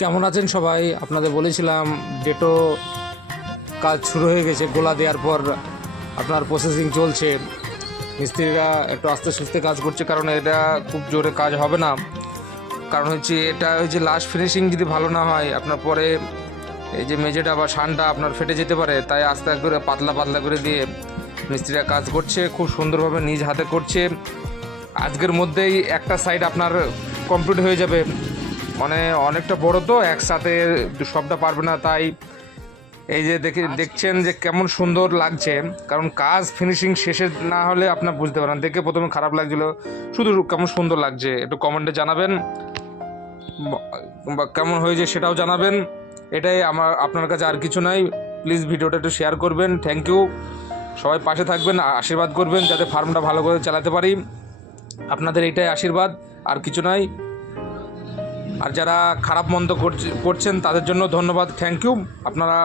কেমন আছেন সবাই? আপনাদের বলেছিলাম ডেটো কাজ শুরু হয়ে গেছে, গোলা দেওয়ার পর আপনার প্রসেসিং চলছে। মিস্ত্রিরা একটু আস্তে সুস্তে কাজ করছে, কারণ এটা খুব জোরে কাজ হবে না। কারণ হচ্ছে এটা হচ্ছে লাস্ট ফিনিশিং যদি ভালো না হয়, আপনার পরে এই যে মেঝেটা বা শানটা আপনার ফেটে যেতে পারে। তাই আস্তে করে পাতলা পাতলা করে দিয়ে মিস্ত্রিরা কাজ করছে, খুব সুন্দরভাবে নিজ হাতে করছে। আজকের মধ্যেই একটা সাইড আপনার কমপ্লিট হয়ে যাবে। মানে অনেকটা বড় তো, একসাথে সবটা পারবে না। তাই এই যে দেখছেন যে কেমন সুন্দর লাগছে, কারণ কাজ ফিনিশিং শেষে না হলে আপনার বুঝতে পারেন। দেখে প্রথমে খারাপ লাগছিল, শুধু কেমন সুন্দর লাগছে একটু কমেন্টে জানাবেন, বা কেমন হয়েছে সেটাও জানাবেন। এটাই আমার আপনার কাছে, আর কিছু নাই। প্লিজ ভিডিওটা একটু শেয়ার করবেন। Thank you. সবাই পাশে থাকবেন, আশীর্বাদ করবেন যাতে ফার্মটা ভালো করে চালাতে পারি। আপনাদের এইটাই আশীর্বাদ, আর কিছু নাই। আর যারা খারাপ মন্দ করছেন তাদের জন্য ধন্যবাদ, থ্যাংক ইউ। আপনারা